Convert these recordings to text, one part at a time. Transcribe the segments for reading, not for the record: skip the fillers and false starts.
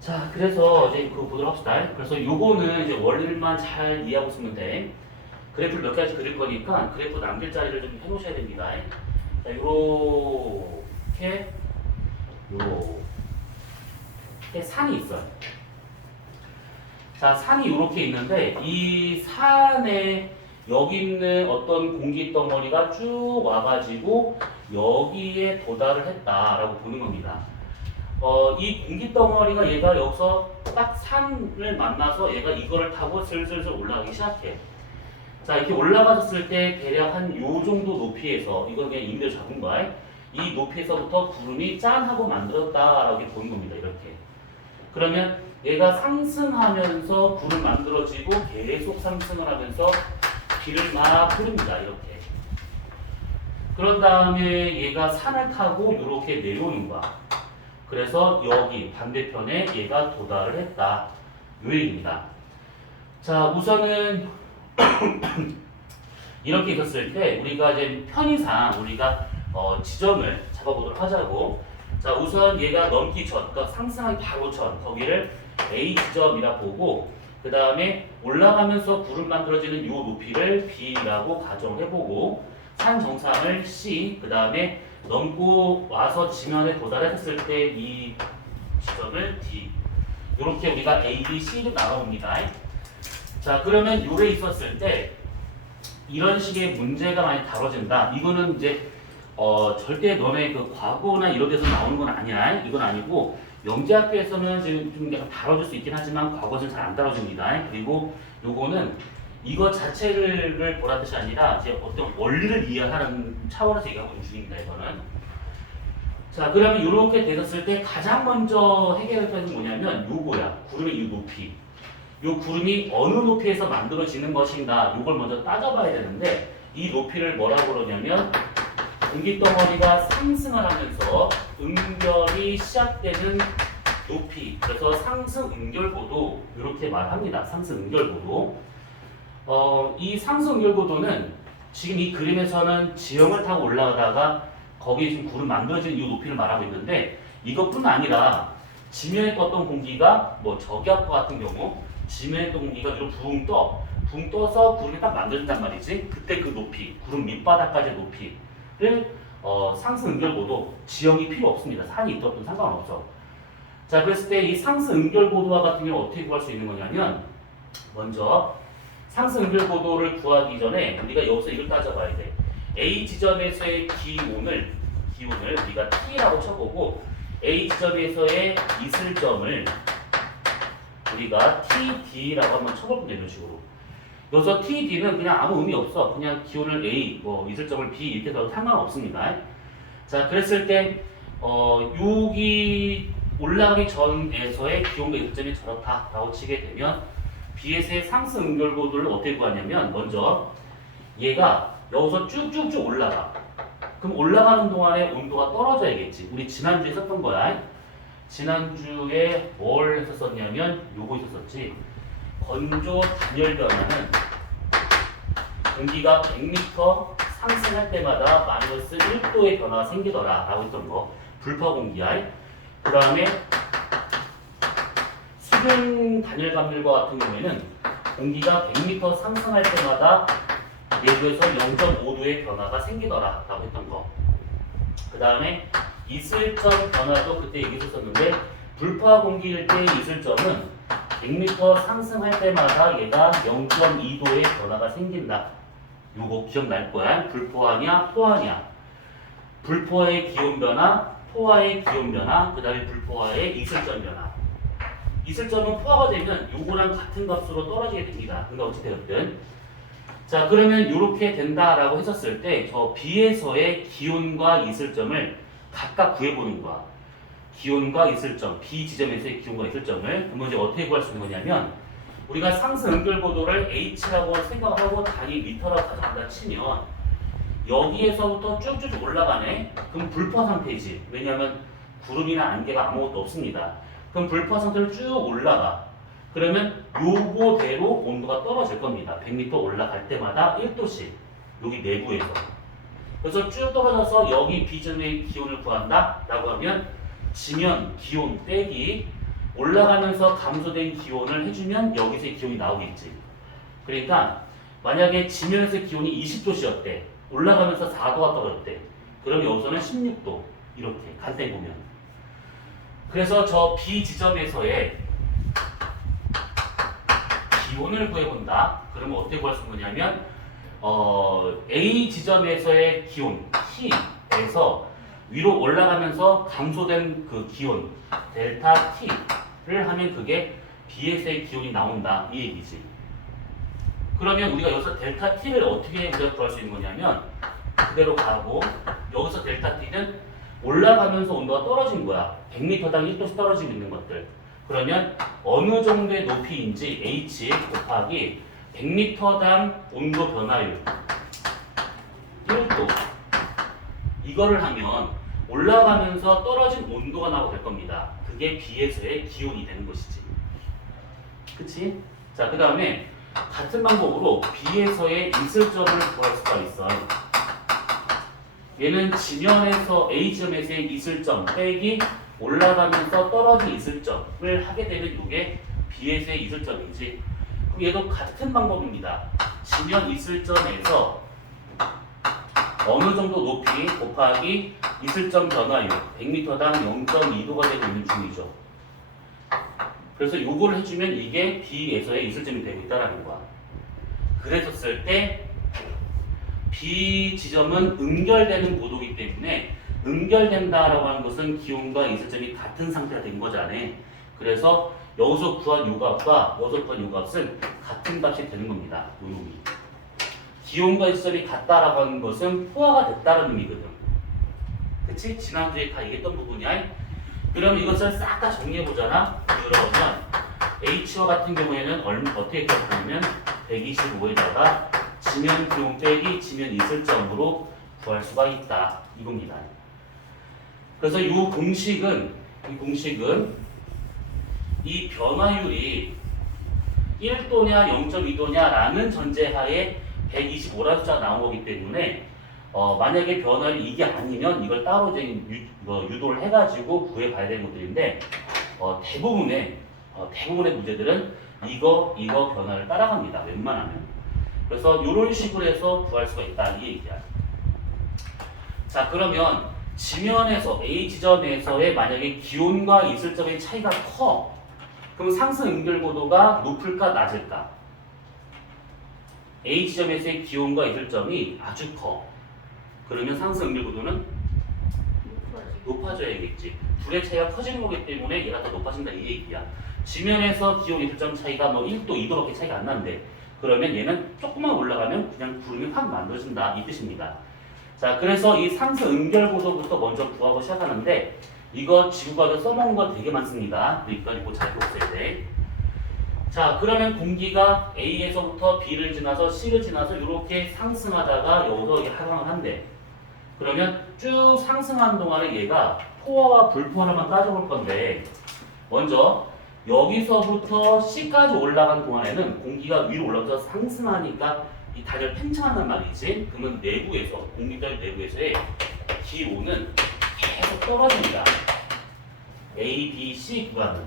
자, 그래서 이제 그거 보도록 합시다. 그래서 요거는 이제 원리만 잘 이해하고 있으면 돼. 그래프를 몇 가지 그릴 거니까 그래프 남길 자리를 좀 해놓으셔야 됩니다. 자, 요렇게 산이 있어요. 자, 산이 이렇게 있는데 이 산에 여기 있는 어떤 공기 덩어리가 쭉 와가지고 여기에 도달을 했다라고 보는 겁니다. 이 공기 덩어리가 얘가 여기서 딱 산을 만나서 얘가 이거를 타고 슬슬슬 올라가기 시작해. 자, 이렇게 올라가졌을 때 대략 한 요 정도 높이에서, 이건 그냥 임의로 잡은 거야. 이 높이에서부터 구름이 짠 하고 만들었다라고 보는 겁니다. 이렇게. 그러면 얘가 상승하면서 구름 만들어지고 계속 상승을 하면서 비를 막 흐릅니다. 이렇게. 그런 다음에 얘가 산을 타고 이렇게 내려오는 거야. 그래서 여기 반대편에 얘가 도달을 했다. 요 얘기입니다. 자, 우선은 이렇게 있었을 때 우리가 이제 편의상 우리가 지점을 잡아보도록 하자고. 자, 우선 얘가 넘기 전, 그러니까 상승하기 바로 전 거기를 A 지점이라 보고, 그 다음에 올라가면서 구름 만들어지는 이 높이를 B라고 가정해보고, 산 정상을 C, 그 다음에 넘고 와서 지면에 도달했을 때 이 지점을 D. 이렇게 우리가 A, B, C로 나눠봅니다. 자, 그러면 요래 있었을 때 이런 식의 문제가 많이 다뤄진다. 이거는 이제 절대 너네 그 과거나 이런 데서 나오는 건 아니야. 이건 아니고 영재학교에서는 지금 좀 약간 다뤄줄 수 있긴 하지만 과거는 잘 안 다뤄집니다. 그리고 요거는 이거 자체를 보라는 뜻이 아니라 이제 어떤 원리를 이해하는 차원에서 얘기하고 있는 중입니다. 이거는. 자, 그러면 이렇게 되었을 때 가장 먼저 해결할 것은 뭐냐면 요거야. 구름의 이 높이. 요 구름이 어느 높이에서 만들어지는 것인가, 요걸 먼저 따져봐야 되는데, 이 높이를 뭐라고 그러냐면 공기덩어리가 상승을 하면서 응결이 시작되는 높이, 그래서 상승 응결고도 이렇게 말합니다. 상승 응결고도. 이 상승 응결고도는 지금 이 그림에서는 지형을 타고 올라가다가 거기에 지금 구름 만들어지는 이 높이를 말하고 있는데, 이것뿐 아니라 지면에 떴던 공기가 뭐 저기압과 같은 경우 지면에 떴던 공기가 위로 붕 떠서 구름이 딱 만들어진단 말이지. 그때 그 높이, 구름 밑바닥까지의 높이를 상승 응결고도 지형이 필요 없습니다. 산이 있던 상관없어. 자, 그랬을 때 이 상승 응결고도와 같은 경우 어떻게 구할 수 있는 거냐면, 먼저 상승 응결고도를 구하기 전에 우리가 여기서 이걸 따져봐야 돼. A 지점에서의 기온을 우리가 T라고 쳐보고, A 지점에서의 이슬점을 우리가 TD라고 한번 쳐볼 거예요. 이런 식으로. 여기서 TD는 그냥 아무 의미 없어. 그냥 기온을 A, 이슬점을 B 이렇게 해도 상관없습니다. 자, 그랬을 때 여기 올라가기 전에서의 기온과 이슬점이 저렇다라고 치게 되면 B에서의 상승 응결고도를 어떻게 구하냐면, 먼저 얘가 여기서 쭉쭉쭉 올라가. 그럼 올라가는 동안에 온도가 떨어져야겠지. 우리 지난주에 썼던 거야. 지난주에 뭘 했었냐면 요거 있었었지. 건조 단열 변화는 공기가 100m 상승할 때마다 마이너스 1도의 변화가 생기더라 라고 했던 거. 불파 공기야. 그 다음에 수증 단열 감률과 같은 경우에는 공기가 100m 상승할 때마다 내부에서 0.5도의 변화가 생기더라 라고 했던 거. 그 다음에 이슬점 변화도 그때 얘기했었는데, 불포화 공기일 때의 이슬점은 100m 상승할 때마다 얘가 0.2도의 변화가 생긴다. 요거 기억날 거야. 불포화냐 포화냐. 불포화의 기온 변화, 포화의 기온 변화, 그 다음에 불포화의 이슬점 변화. 이슬점은 포화가 되면 요거랑 같은 값으로 떨어지게 됩니다. 근데 어찌되었든. 자, 그러면 이렇게 된다라고 했었을 때 저 B에서의 기온과 이슬점을 각각 구해보는 거야. 기온과 이슬점, B 지점에서의 기온과 이슬점을. 그러면 이제 어떻게 구할 수 있는 거냐면, 우리가 상승 응결고도를 H라고 생각하고 단위 미터라고 가져간다 치면 여기에서부터 쭉쭉 올라가네. 그럼 불포화 상태이지. 왜냐하면 구름이나 안개가 아무것도 없습니다. 그럼 불포화 상태로 쭉 올라가. 그러면 요거대로 온도가 떨어질 겁니다. 100m 올라갈 때마다 1도씩. 여기 내부에서. 그래서 쭉 떨어져서 여기 B점의 기온을 구한다 라고 하면 지면 기온 빼기 올라가면서 감소된 기온을 해주면 여기서의 기온이 나오겠지. 그러니까 만약에 지면에서의 기온이 20도씨였대. 올라가면서 4도가 떨어졌대. 그럼 여기서는 16도. 이렇게 간단히 보면. 그래서 저 B 지점에서의 기온을 구해본다. 그러면 어떻게 구할 수 있느냐면 A 지점에서의 기온 T에서 위로 올라가면서 감소된 그 기온 델타 T를 하면 그게 B에서의 기온이 나온다. 이 얘기지. 그러면 우리가 여기서 델타 T를 어떻게 우리가 구할 수 있는 거냐면 그대로 가고 여기서 델타 T는 올라가면서 온도가 떨어진 거야. 100m당 1도씩 떨어지고 있는 것들. 그러면 어느 정도의 높이인지 H 곱하기 100m당 온도 변화율 1도 이거를 하면 올라가면서 떨어진 온도가 나오게 될 겁니다. 그게 B에서의 기온이 되는 것이지. 그치? 자, 그 다음에 같은 방법으로 B에서의 이슬점을 구할 수가 있어. 얘는 지면에서 A점에서의 이슬점 빼기 올라가면서 떨어진 이슬점을 하게 되면 이게 B에서의 이슬점이지. 그럼 얘도 같은 방법입니다. 지면 이슬점에서 어느 정도 높이 곱하기 이슬점 변화율 100m당 0.2도가 되고 있는 중이죠. 그래서 요거를 해주면 이게 B에서의 이슬점이 되고 있다는 거야. 그랬었을 때 B 지점은 응결되는 고도이기 때문에 응결된다라고 하는 것은 기온과 이슬점이 같은 상태가 된 거잖아. 그래서 여기서 구한 요값과 여기서 구한 요값은 같은 값이 되는 겁니다. 요놈이. 기온과 이슬점이 같다라고 하는 것은 포화가 됐다는 의미거든. 그치? 지난주에 다 얘기했던 부분이야. 그럼 이것을 싹 다 정리해보잖아. 그러면 H와 같은 경우에는 어떻게 구하냐면 125에다가 지면 기온 빼기 지면 이슬점으로 구할 수가 있다. 이겁니다. 그래서 이 공식은 이 변화율이 1도냐 0.2도냐라는 전제하에 125라는 숫자가 나온 거기 때문에 만약에 변화율이 이게 아니면 이걸 따로 이제 유도를 해가지고 구해봐야 되는 것들인데 대부분의 문제들은 이거 변화를 따라갑니다. 웬만하면. 그래서 이런 식으로 해서 구할 수가 있다. 이 얘기야. 자, 그러면 지면에서 A 지점에서의 만약에 기온과 이슬점의 차이가 커. 그럼 상승 응결고도가 높을까 낮을까? A 지점에서의 기온과 이슬점이 아주 커. 그러면 상승 응결고도는 높아져야겠지. 둘의 차이가 커지는 거기 때문에 얘가 더 높아진다 이 얘기야. 지면에서 기온 이슬점 차이가 뭐 1도, 2도밖에 차이가 안 난대. 그러면 얘는 조금만 올라가면 그냥 구름이 확 만들어진다 이 뜻입니다. 자, 그래서 이 상승 응결고도부터 먼저 구하고 시작하는데 이거 지구과학에 써먹은 거 되게 많습니다. 그러니까 이거 잘 보셔야 돼. 자, 그러면 공기가 A에서부터 B를 지나서 C를 지나서 이렇게 상승하다가 여기서 이게 하강을 한대. 그러면 쭉 상승하는 동안에 얘가 포화와 불포화를만 따져볼 건데 먼저 여기서부터 C까지 올라간 동안에는 공기가 위로 올라가서 상승하니까 이 다리를 팽창한단 말이지. 그러면 내부에서 공기별 내부에서의 기온은 계속 떨어집니다. A, B, C 구간은.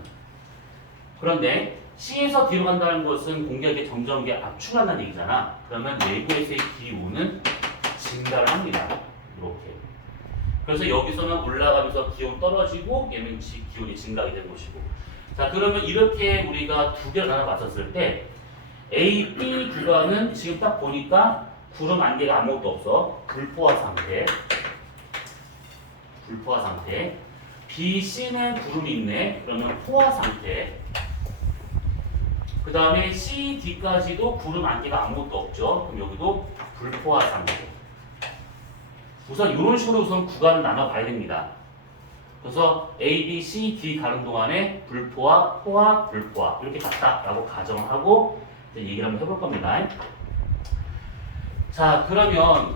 그런데 C에서 D로 간다는 것은 공기가 점점 압축한다는 얘기잖아. 그러면 내부에서의 기온은 증가를 합니다. 이렇게. 그래서 여기서는 올라가면서 기온 떨어지고 얘는 기온이 증가하게 되는 것이고. 자, 그러면 이렇게 우리가 두 개를 나눠봤었을 때 A, B 구간은 지금 딱 보니까 구름 안개가 아무것도 없어. 불포화 상태. B, C는 구름이 있네. 그러면 포화 상태. 그 다음에 C, D까지도 구름 안개가 아무것도 없죠. 그럼 여기도 불포화 상태. 우선 이런 식으로 우선 구간을 나눠봐야 됩니다. 그래서 A, B, C, D 가는 동안에 불포화, 포화, 불포화 이렇게 갔다라고 가정을 하고 이제 얘기를 한번 해볼 겁니다. 자, 그러면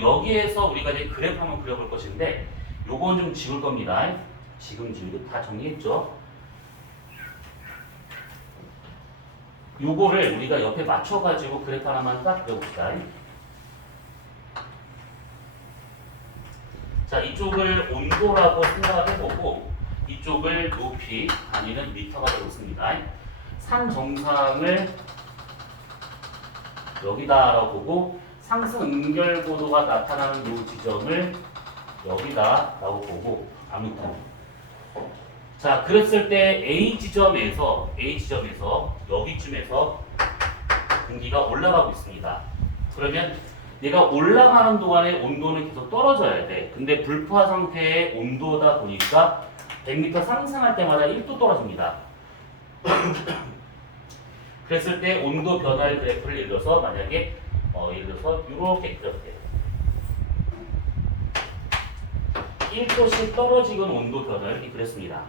여기에서 우리가 이제 그래프 한번 그려볼 것인데 요건 좀 지울 겁니다. 지금 지우고 다 정리했죠? 요거를 우리가 옆에 맞춰가지고 그래프 하나만 딱 그려봅시다. 자, 이쪽을 온도라고 생각을 해보고 이쪽을 높이 아니면 미터가 되겠습니다. 산 정상을 여기다라고 보고 상승 응결고도가 나타나는 이 지점을 여기다라고 보고 아무튼 자, 그랬을 때 A 지점에서 여기쯤에서 공기가 올라가고 있습니다. 그러면 얘가 올라가는 동안에 온도는 계속 떨어져야 돼. 근데 불포화 상태의 온도다 보니까 100m 상승할 때마다 1도 떨어집니다. 그랬을 때 온도 변화의 그래프를 예를 들어서 만약에 예를 들어서 이렇게 그렸대요. 1도씩 떨어지는 온도 변화를 이렇게 그렸습니다.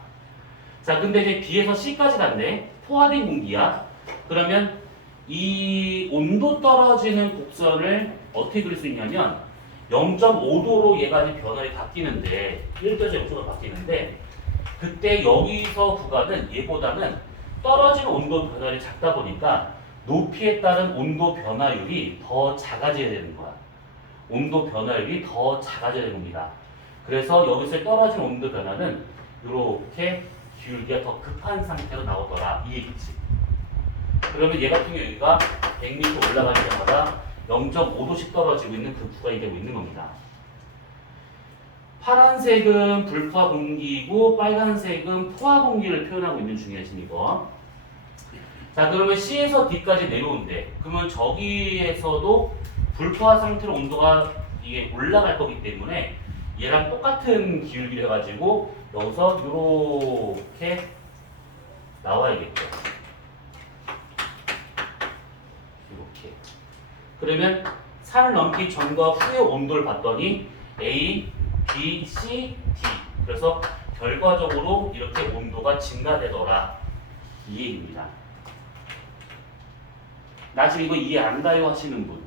자, 근데 이제 B에서 C까지 갔네. 포화된 공기야. 그러면 이 온도 떨어지는 곡선을 어떻게 그릴 수 있냐면 0.5도로 얘가 이제 변화를 바뀌는데 1도에서 0.5도 바뀌는데 그때 여기서 구간은 얘보다는 떨어지는 온도 변화율이 작다 보니까 높이에 따른 온도 변화율이 더 작아져야 되는 거야. 온도 변화율이 더 작아져야 되는 겁니다. 그래서 여기서 떨어진 온도 변화는 이렇게 기울기가 더 급한 상태로 나오더라 이 얘기지. 그러면 얘 같은 경우 여기가 100m 올라갈 때마다 0.5도씩 떨어지고 있는 그 구간이 되고 있는 겁니다. 파란색은 불포화 공기이고 빨간색은 포화 공기를 표현하고 있는 중요하신 이거. 자, 그러면 C에서 D까지 내려온대. 그러면 저기에서도 불포화 상태로 온도가 이게 올라갈 거기 때문에 얘랑 똑같은 기울기를 해가지고 여기서 이렇게 나와야겠죠. 이렇게. 그러면 산을 넘기 전과 후의 온도를 봤더니 A, B, C, D. 그래서 결과적으로 이렇게 온도가 증가되더라. 이 얘기입니다. 나 지금 이거 이해 안 가요 하시는 분.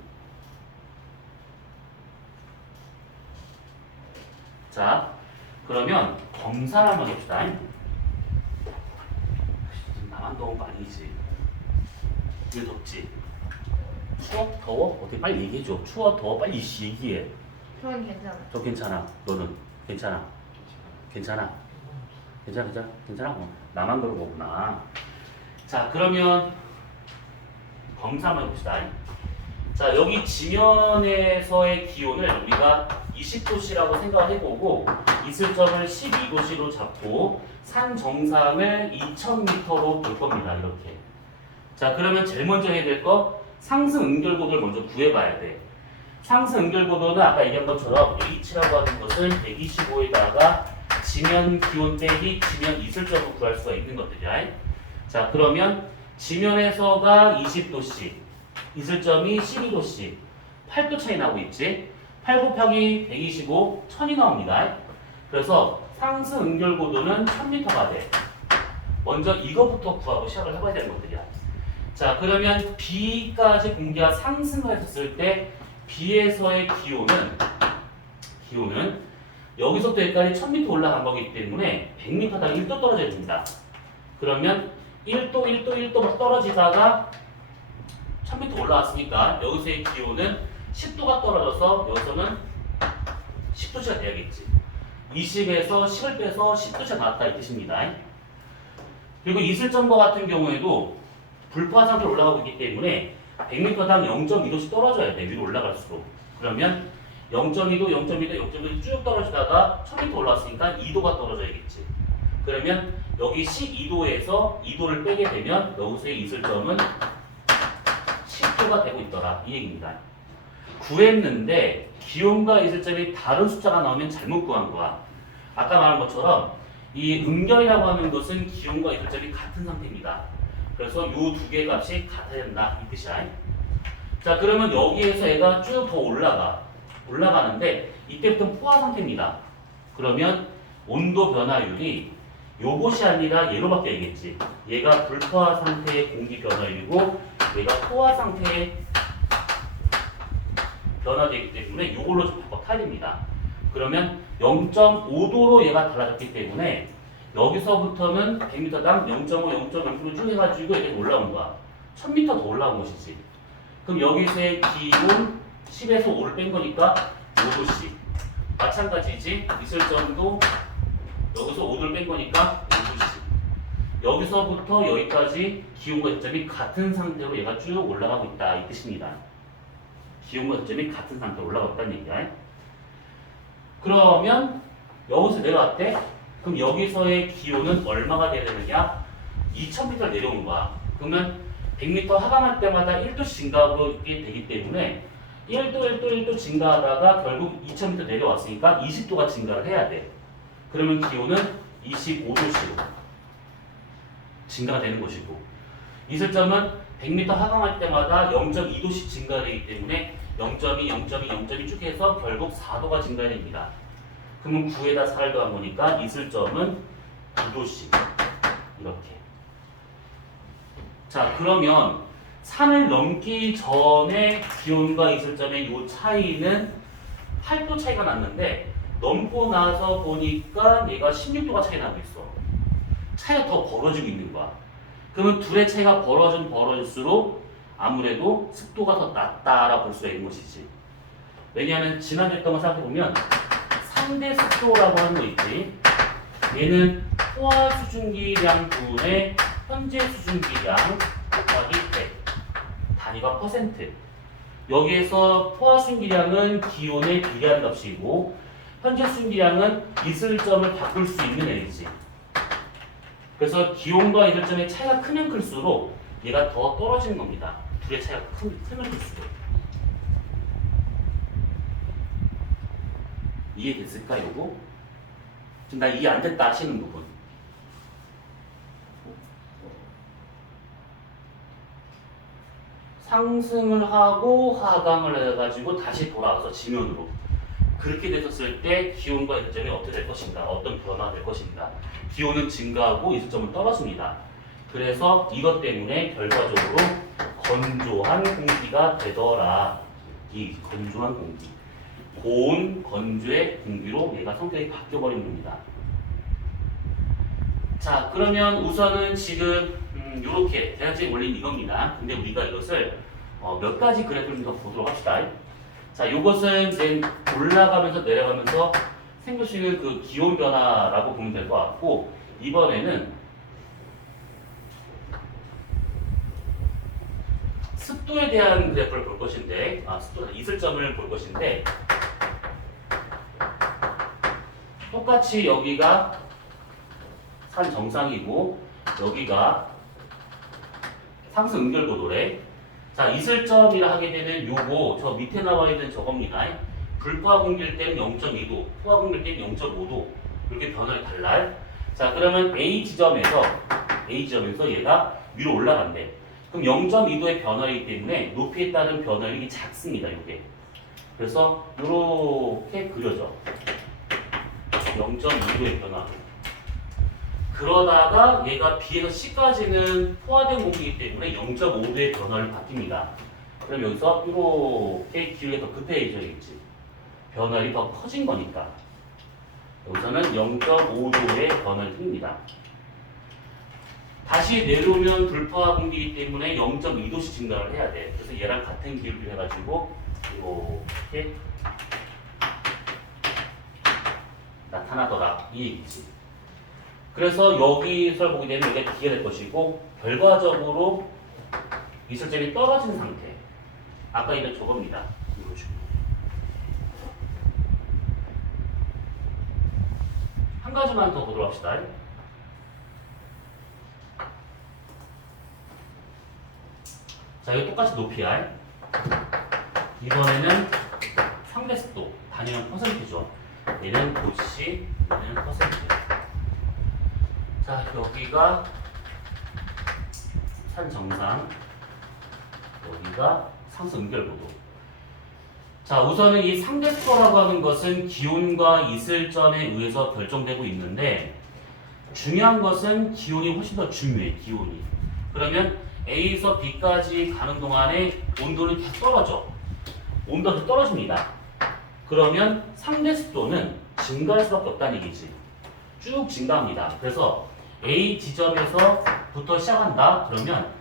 자, 그러면 검사를 한번 해봅시다. 나만 더운 거 아니지? 왜 덥지? 추워? 더워? 어떻게 빨리 얘기해줘. 추워? 더워? 빨리 얘기해. 저는 괜찮아. 저 괜찮아. 너는? 괜찮아. 괜찮아. 괜찮아? 나만 그런 거구나. 자, 그러면 검사 한번 해봅시다. 자, 여기 지면에서의 기온을 우리가 20도씨라고 생각을 해보고 있을 점을 12도씨로 잡고 산 정상을 2000m로 볼 겁니다. 이렇게. 자, 그러면 제일 먼저 해야 될 거 상승 응결고도를 먼저 구해봐야 돼. 상승 응결고도는 아까 얘기한 것처럼 H라고 하는 것은 125에다가 지면 기온 빼기 지면 있을 점을 구할 수가 있는 것들이야. 자, 그러면 지면에서가 20도씨, 있을 점이 12도씨, 8도 차이 나고 있지. 8 곱하기 125, 1000이 나옵니다. 그래서 상승 응결고도는 1000m가 돼. 먼저 이거부터 구하고 시작을 해봐야 되는 것들이야. 자, 그러면 B까지 공기가 상승을 했을 때 B에서의 기온은 여기서부터 여기까지 1000m 올라간 거기 때문에 100m당 1도 떨어져야 됩니다. 그러면 1도 떨어지다가 1000m 올라왔으니까 여기서의 기온은 10도가 떨어져서 여기서는 10도씨가 돼야겠지. 20에서 10을 빼서 10도씨가 나왔다 이 뜻입니다. 그리고 이슬점과 같은 경우에도 불포화 상태로 올라가고 있기 때문에 100m당 0.2도씩 떨어져야 돼. 위로 올라갈수록. 그러면 0.2도 쭉 떨어지다가 1000m 올라왔으니까 2도가 떨어져야겠지. 그러면 여기 12도에서 2도를 빼게 되면 여기서의 이슬점은 10도가 되고 있더라. 이 얘기입니다. 구했는데 기온과 이슬점이 다른 숫자가 나오면 잘못 구한 거야. 아까 말한 것처럼 이 응결이라고 하는 것은 기온과 이슬점이 같은 상태입니다. 그래서 이 두 개 값이 같아야 된다. 이 뜻이야. 자, 그러면 여기에서 얘가 쭉 더 올라가는데 이때부터는 포화 상태입니다. 그러면 온도 변화율이 요것이 아니라 얘로 바뀌어야겠지. 얘가 불포화 상태의 공기 변화율이고 얘가 포화 상태의 변화되기 때문에 이걸로 좀 바꿔 타야 됩니다. 그러면 0.5도로 얘가 달라졌기 때문에 여기서부터는 100m당 0.5로 쭉 해가지고 이렇게 올라온 거야. 1000m 더 올라온 것이지. 그럼 여기서의 기온 10에서 5를 뺀 거니까 5도씩. 마찬가지지. 있을 점도 여기서 5도를 뺀 거니까 5도씩. 여기서부터 여기까지 기온과 이점이 같은 상태로 얘가 쭉 올라가고 있다 이 뜻입니다. 기온과 이점이 같은 상태로 올라가고 있다는 얘기야. 그러면 여기서 내려왔대? 그럼 여기서의 기온은 얼마가 돼야 되느냐? 2000m 내려온 거야. 그러면 100m 하강할 때마다 1도씩 증가하게 되기 때문에 1도 증가하다가 결국 2000m 내려왔으니까 20도가 증가를 해야 돼. 그러면 기온은 25도씩 증가가 되는 것이고, 이슬점은 100m 하강할 때마다 0.2도씩 증가되기 때문에 0.2 쭉 해서 결국 4도가 증가됩니다. 그러면 9에다 4를 더한 거니까 이슬점은 9도씩 이렇게. 자, 그러면 산을 넘기 전에 기온과 이슬점의 이 차이는 8도 차이가 났는데 넘고 나서 보니까 얘가 16도가 차이 나고 있어. 차이가 더 벌어지고 있는 거야. 그러면 둘의 차이가 벌어질수록 아무래도 습도가 더 낮다라고 볼 수가 있는 것이지. 왜냐하면 지난주에 했던 거 생각해보면 상대 습도라고 하는 거 있지. 얘는 포화 수증기량 분의 현재 수증기량 곱하기 100. 단위가 퍼센트. 여기에서 포화 수증기량은 기온에 비례하는 값이고 현재 수증기량은 이슬점을 바꿀 수 있는 애이지. 그래서 기온과 이슬점의 차이가 크면 클수록 얘가 더 떨어지는 겁니다. 둘의 차이가 크면 클수록. 이해됐을까 요거? 지금 나 이해 안 됐다 하시는 부분. 상승을 하고 하강을 해가지고 다시 돌아와서 지면으로. 그렇게 됐었을 때 기온과 이슬점이 어떻게 될 것인가, 어떤 변화가 될 것인가. 기온은 증가하고 이슬점은 떨어집니다. 그래서 이것 때문에 결과적으로 건조한 공기가 되더라. 이 건조한 공기. 고온 건조의 공기로 얘가 성격이 바뀌어버린 겁니다. 자, 그러면 우선은 지금 이렇게 대략적인 원리는 이겁니다. 근데 우리가 이것을 몇 가지 그래프를 좀 더 보도록 합시다. 자, 이것은 이제 올라가면서 내려가면서 생길 수 있는 그 기온 변화라고 보면 될 것 같고, 이번에는 습도에 대한 그래프를 볼 것인데, 습도 이슬점을 볼 것인데, 똑같이 여기가 산 정상이고 여기가 상승 응결고도래. 자, 이슬점이라 하게 되면 요거 저 밑에 나와 있는 저겁니다. 불포화 공기일 때는 0.2도, 포화 공기일 때는 0.5도 이렇게 변화가 달라요. 자, 그러면 A 지점에서 얘가 위로 올라간대. 그럼 0.2도의 변화이기 때문에 높이에 따른 변화력이 작습니다. 요게. 그래서 요렇게 그려져. 0.2도의 변화. 그러다가 얘가 B에서 C까지는 포화된 공기이기 때문에 0.5도의 변화를 바뀝니다. 그럼 여기서 이렇게 기울기가 더 급해져야겠지. 변화율이 더 커진 거니까. 여기서는 0.5도의 변화를 흱니다. 다시 내려오면 불포화 공기이기 때문에 0.2도씩 증가를 해야 돼. 그래서 얘랑 같은 기울기를 해가지고 이렇게 나타나더라 이 얘기지. 그래서 여기서 보게 되면 여기가 D가 될 것이고 결과적으로 이슬점이 떨어진 상태. 아까 이런 저겁니다. 이런 식으로. 한 가지만 더 보도록 합시다. 자, 이거 똑같이 높이야. 이번에는 상대 습도, 단위는 퍼센트죠. 얘는 도시, 얘는 퍼센트. 자, 여기가 산 정상, 여기가 상승 응결고도. 자, 우선은 이 상대 습도라고 하는 것은 기온과 이슬점에 의해서 결정되고 있는데 중요한 것은 기온이 훨씬 더 중요해. 기온이. 그러면 A에서 B까지 가는 동안에 온도는 계속 떨어져. 온도가 계속 떨어집니다. 그러면 상대 습도는 증가할 수밖에 없다는 얘기지. 쭉 증가합니다. 그래서 A 지점에서부터 시작한다. 그러면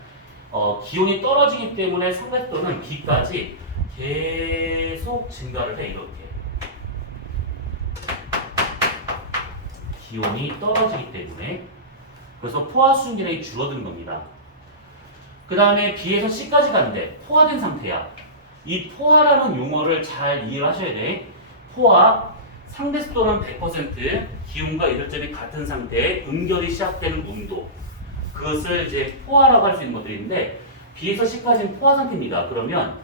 기온이 떨어지기 때문에 상대 습도는 B까지 계속 증가를 해. 이렇게. 기온이 떨어지기 때문에 그래서 포화 수증기량이 줄어드는 겁니다. 그 다음에 B에서 C까지 가는데 포화된 상태야. 이 포화라는 용어를 잘 이해를 하셔야 돼. 포화, 상대 습도는 100%, 기온과 이별점이 같은 상태에 응결이 시작되는 온도. 그것을 이제 포화라고 할 수 있는 것들인데 B에서 C까지는 포화 상태입니다. 그러면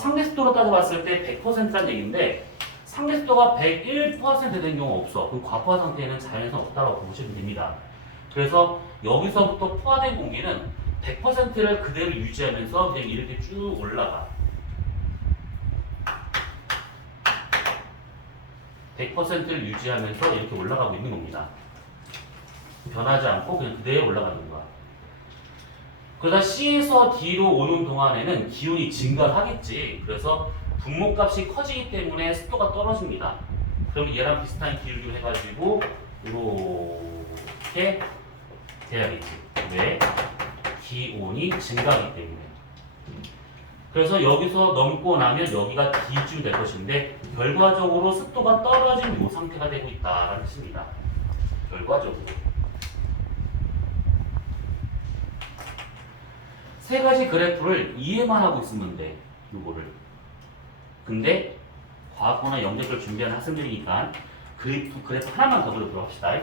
상대 습도로 따져봤을 때 100%라는 얘기인데 상대 습도가 101% 되는 경우 없어. 그럼 과포화 상태에는 자연에서 없다고 보시면 됩니다. 그래서 여기서부터 포화된 공기는 100%를 그대로 유지하면서 그냥 이렇게 쭉 올라가. 100%를 유지하면서 이렇게 올라가고 있는 겁니다. 변하지 않고 그냥 그대로 올라가는 거야. 그러다 C에서 D로 오는 동안에는 기온이 증가하겠지. 그래서 분모값이 커지기 때문에 습도가 떨어집니다. 그럼 얘랑 비슷한 기울기로 해가지고 이렇게 돼야겠지. 왜? 기온이 증가하기 때문에. 그래서 여기서 넘고 나면 여기가 D쯤 될 것인데 결과적으로 습도가 떨어진 이 상태가 되고 있다라는 뜻입니다. 결과적으로. 세 가지 그래프를 이해만 하고 있으면 돼. 요거를. 근데 과학고나 영재를 준비하는 학생들이니까 그래프 하나만 더 그려보도록 합시다.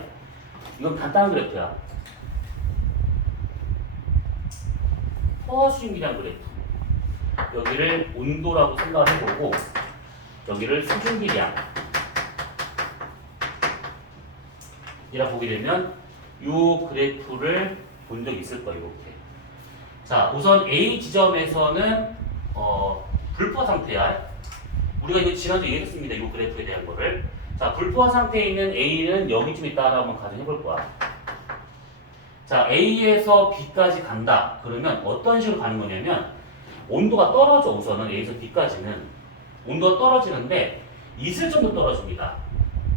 이건 간단한 그래프야. 포화 수증기량 그래프. 여기를 온도라고 생각을 해보고 여기를 수증기량 이라 보게 되면 이 그래프를 본 적이 있을 거예요. 이렇게. 자, 우선 A 지점에서는 불포화 상태야. 우리가 이거 지난주에 얘기했습니다. 이 그래프에 대한 거를. 자, 불포화 상태에 있는 A는 여기쯤 있다라고 한번 가정해 볼 거야. 자, A에서 B까지 간다. 그러면 어떤 식으로 가는 거냐면 온도가 떨어져. 우선은 A에서 B까지는 온도가 떨어지는데 이슬점도 떨어집니다.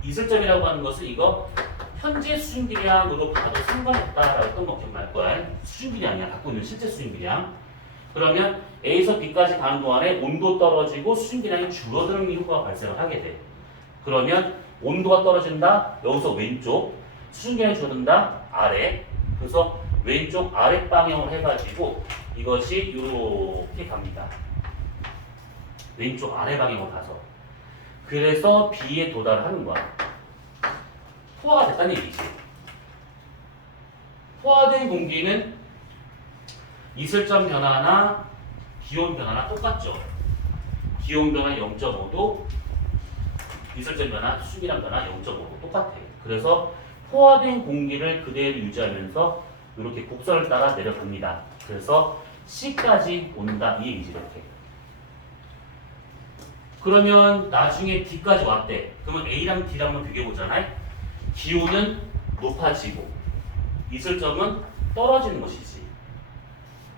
이슬점이라고 하는 것은 이거 현재 수증기량으로 봐도 상관없다라고 했던 거 기억날 거야. 수증기량이야. 갖고 있는 실제 수증기량. 그러면 A에서 B까지 가는 동안에 온도 떨어지고 수증기량이 줄어드는 효과가 발생을 하게 돼. 그러면 온도가 떨어진다. 여기서 왼쪽. 수증기량이 줄어든다. 아래. 그래서 왼쪽 아래 방향으로 해가지고 이것이 이렇게 갑니다. 왼쪽 아래 방향으로 가서. 그래서 B에 도달하는 거야. 포화가 됐다는 얘기지. 포화된 공기는 이슬점 변화나 기온 변화나 똑같죠. 기온 변화 0.5도, 이슬점 변화, 수증기량 변화 0.5도 똑같아. 그래서 포화된 공기를 그대로 유지하면서 이렇게 곡선을 따라 내려갑니다. 그래서 C까지 온다 이 얘기지. 이렇게. 그러면 나중에 D까지 왔대. 그러면 A랑 D랑 한번 비교해보잖아요. 기온은 높아지고 이슬점은 떨어지는 것이지.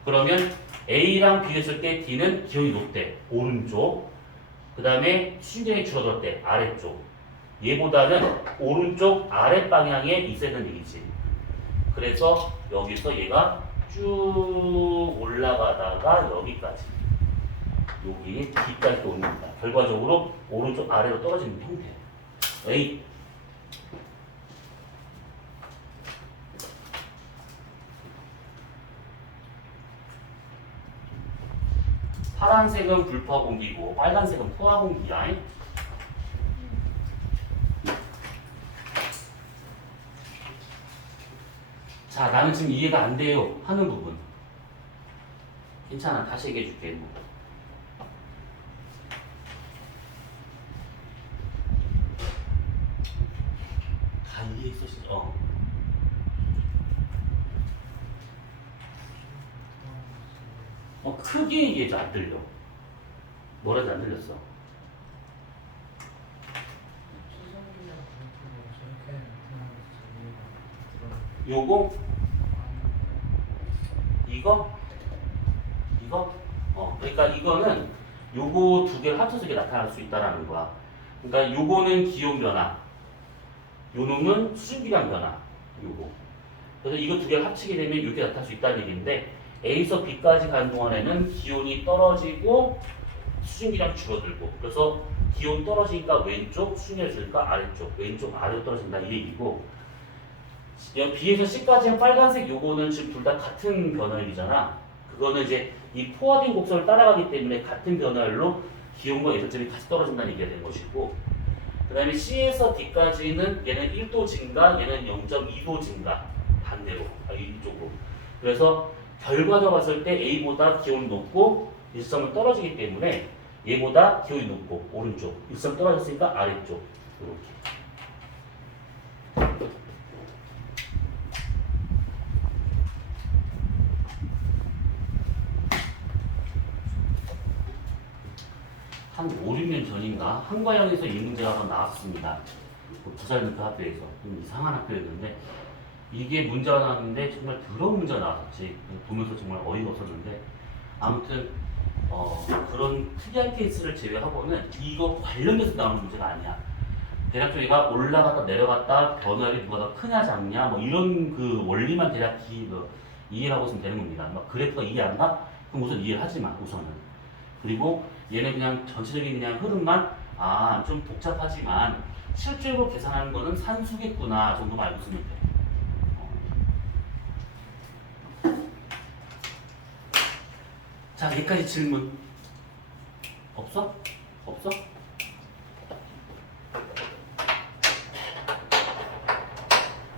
그러면 A랑 비교했을 때 D는 기온이 높대. 오른쪽. 그 다음에 수증기량이 줄어들었대. 아래쪽. 얘보다는 오른쪽 아래 방향에 있어야 되는 얘기지. 그래서 여기서 얘가 쭉 올라가다가 여기까지. 여기 D까지 오는 겁니다. 결과적으로 오른쪽 아래로 떨어지는 형태. A. 파란색은 불포화 공기고 빨간색은 포화 공기야. 자, 나는 지금 이해가 안 돼요 하는 부분. 괜찮아. 다시 얘기해 줄게. 다 이해했어 진짜. 크게 얘기해도 안 들려. 뭐라도 안 들렸어. 요거? 이거? 그러니까 이거는 요거 두 개를 합쳐서 이렇게 나타날 수 있다라는 거야. 그러니까 요거는 기온 변화, 요 놈은 수증기량 변화, 요거. 그래서 이거 두 개를 합치게 되면 이렇게 나타날 수 있다는 얘기인데 A에서 B까지 가는 동안에는 기온이 떨어지고 수증기량 줄어들고 그래서 기온 떨어지니까 왼쪽, 수중해주니까 아래쪽, 왼쪽, 아래로 떨어진다 이 얘기고, B에서 C까지 한 빨간색 요거는 지금 둘 다 같은 변화율이잖아. 그거는 이제 이 포화된 곡선을 따라가기 때문에 같은 변화율로 기온과 예설점이 같이 떨어진다는 얘기가 되는 것이고, 그 다음에 C에서 D까지는 얘는 1도 증가, 얘는 0.2도 증가, 반대로, 이쪽으로. 그래서 결과적으로 봤을 때 A보다 기온이 높고 일점은 떨어지기 때문에 얘보다 기온이 높고 오른쪽, 일점 떨어졌으니까 아래쪽, 이렇게. 한 5, 6년 전인가 한과영에서 이 문제가 한번 나왔습니다. 부산 그 학교에서 좀 이상한 학교였는데 이게 문제가 나왔는데 정말 더러운 문제가 나왔었지. 보면서 정말 어이가 없었는데 아무튼 그런 특이한 케이스를 제외하고는 이거 관련돼서 나오는 문제가 아니야. 대략 얘가 올라갔다 내려갔다 변화율이 누가 더 크냐 작냐 뭐 이런 그 원리만 대략 이해를 하고 있으면 되는 겁니다. 막 그래프가 이해 안 가? 그럼 우선 이해를 하지 마 우선은. 그리고 얘는 그냥 전체적인 그냥 흐름만 좀 복잡하지만 실제로 계산하는 거는 산수겠구나 정도만 알고 있으면 돼. 자, 여기까지 질문 없어? 없어?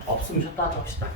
없으면 쉬었다 하자 합시다.